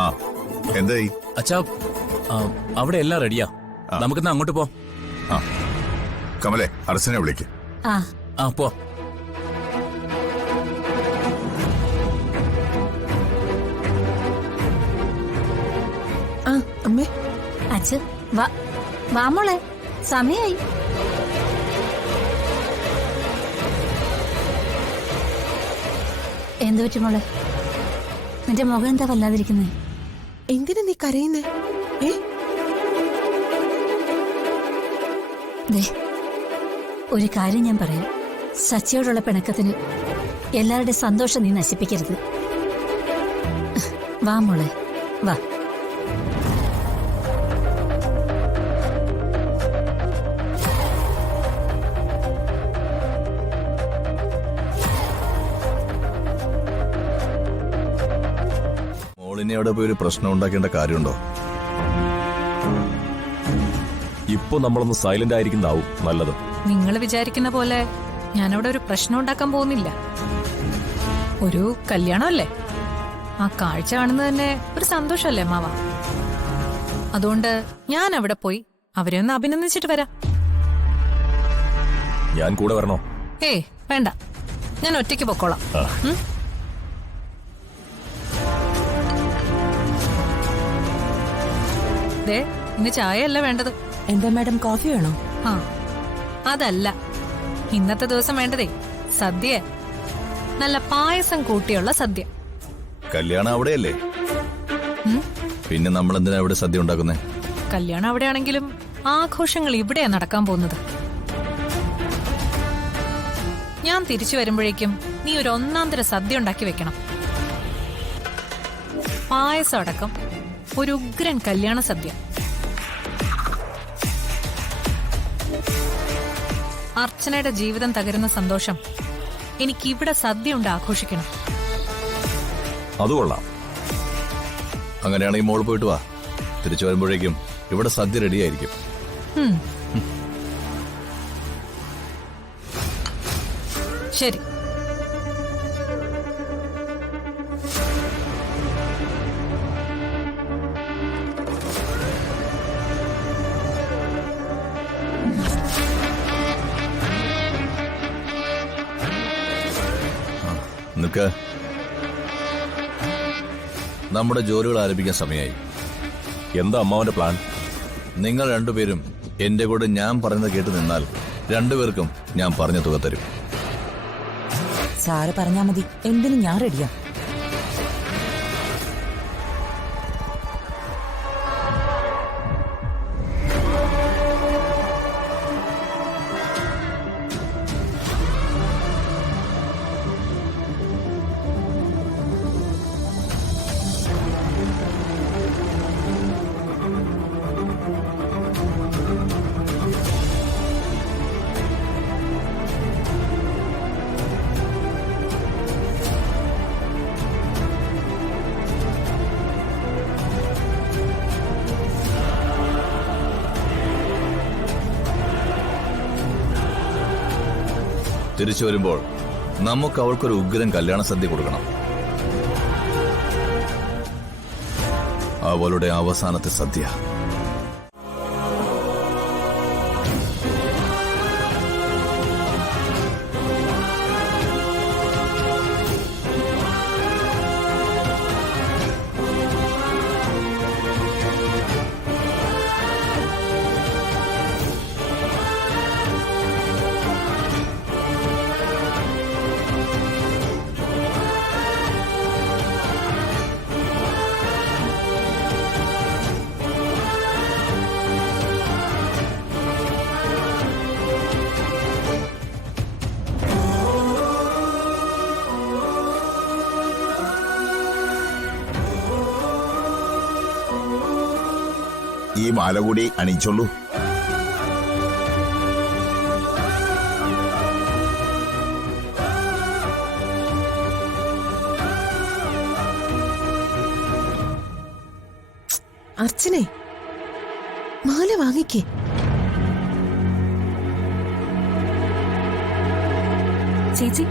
ആ എന്തായി? അച്ഛാ, അവിടെ എല്ലാം റെഡിയാ. നമുക്കിന്ന് അങ്ങോട്ട് പോ. ആ കമലേ, അർച്ചനെ വിളിക്ക്. പോ. അമ്മേ, അച്ഛ വാ മോളെ, സമയായി. എന്തു പറ്റി മോളെ? നിന്റെ മുഖം എന്താ വല്ലാതിരിക്കുന്നേ? എന്തിനാ നീ കരയുന്നേ? ഒരു കാര്യം ഞാൻ പറയാം. സച്ചിയോടുള്ള പിണക്കത്തിന് എല്ലാവരുടെ സന്തോഷം നീ നശിപ്പിക്കരുത്. വാ മോളെ, വാ. മോളിനെ അവിടെ പോയി ഒരു പ്രശ്നം ഉണ്ടാക്കേണ്ട കാര്യമുണ്ടോ? ഇപ്പൊ നമ്മളൊന്ന് സൈലന്റ് ആയിരിക്കുന്നതാവും നല്ലത്. നിങ്ങൾ വിചാരിക്കുന്ന പോലെ ഞാനവിടെ ഒരു പ്രശ്നം ഉണ്ടാക്കാൻ പോകുന്നില്ല. ഒരു കല്യാണമല്ലേ, ആ കാഴ്ച കാണുന്നത് തന്നെ ഒരു സന്തോഷമല്ലേ മാവ. അതുകൊണ്ട് ഞാൻ അവിടെ പോയി അവരെ ഒന്ന് അഭിനന്ദിച്ചിട്ട് വരാം. ഞാൻ കൂടെ വരണോ? ഏയ് വേണ്ട, ഞാൻ ഒറ്റയ്ക്ക് പൊക്കോളാം. ഇന്ന് ചായയല്ല വേണ്ടത്. എന്താ മാഡം, കോഫി വേണോ? ആ അതല്ല, ഇന്നത്തെ ദിവസം വേണ്ടതേ സദ്യ. നല്ല പായസം കൂട്ടിയുള്ള സദ്യ. കല്യാണം അവിടെയല്ലേ, പിന്നെ നമ്മൾ എന്തിനാ ഇവിടെ സദ്യ ഉണ്ടാക്കുന്നേ? കല്യാണം അവിടെയാണെങ്കിലും ആഘോഷങ്ങൾ ഇവിടെയാ നടക്കാൻ പോകുന്നത്. ഞാൻ തിരിച്ചു വരുമ്പോഴേക്കും നീ ഒരു ഒന്നാന്തര സദ്യ ഉണ്ടാക്കി വെക്കണം. പായസം അടക്കം ഒരു ഉഗ്രൻ കല്യാണ സദ്യ. അർച്ചനയുടെ ജീവിതം തകരുന്ന സന്തോഷം എനിക്കിവിടെ സദ്യ ഉണ്ട് ആഘോഷിക്കണം. അത് കൊള്ളാം. അങ്ങനെയാണെങ്കിൽ മോൾ പോയിട്ട് വാ. തിരിച്ചു വരുമ്പോഴേക്കും ഇവിടെ സദ്യ റെഡിയായിരിക്കും. ശരി. നിൽക്ക്. നമ്മുടെ ജോലികൾ ആരംഭിക്കാൻ സമയമായി. എന്താ അമ്മാവന്റെ പ്ലാൻ? നിങ്ങൾ രണ്ടുപേരും എന്റെ കൂടെ ഞാൻ പറയുന്നത് കേട്ട് നിന്നാൽ രണ്ടുപേർക്കും ഞാൻ പറഞ്ഞ തുക തരും. സാറ് പറഞ്ഞാ മതി, എന്തിനും ഞാൻ റെഡിയാ. തിരിച്ചു വരുമ്പോൾ നമുക്ക് അവൾക്കൊരു ഉഗ്രൻ കല്യാണ സദ്യ കൊടുക്കണം. അവളുടെ അവസാനത്തെ സദ്യ. ഈ മാല കൂടി അണിയിച്ചോളൂ. അർച്ചനെ, മാല വാങ്ങിക്കേ. ചേച്ചി,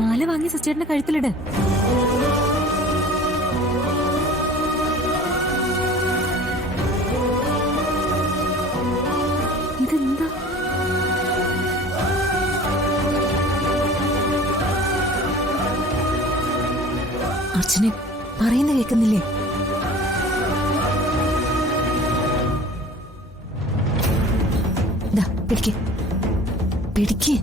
മാല വാങ്ങി സിസ്റ്ററിന്റെ കഴുത്തിലിട്. അർച്ചനെ പറയുന്ന കേൾക്കുന്നില്ലേ? ദാ, പിടിക്ക് പിടിക്ക്.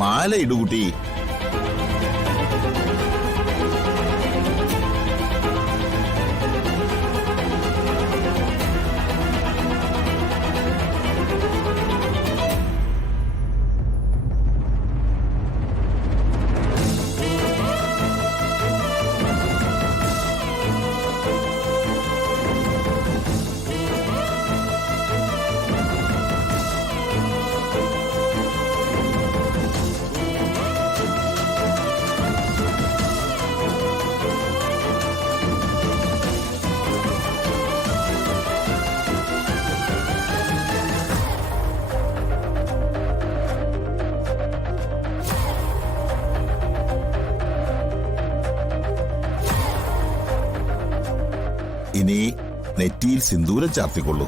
മാല ഇടുകുട്ടി. ഇനി നെറ്റിയിൽ സിന്ദൂരം ചാർത്തിക്കൊള്ളൂ.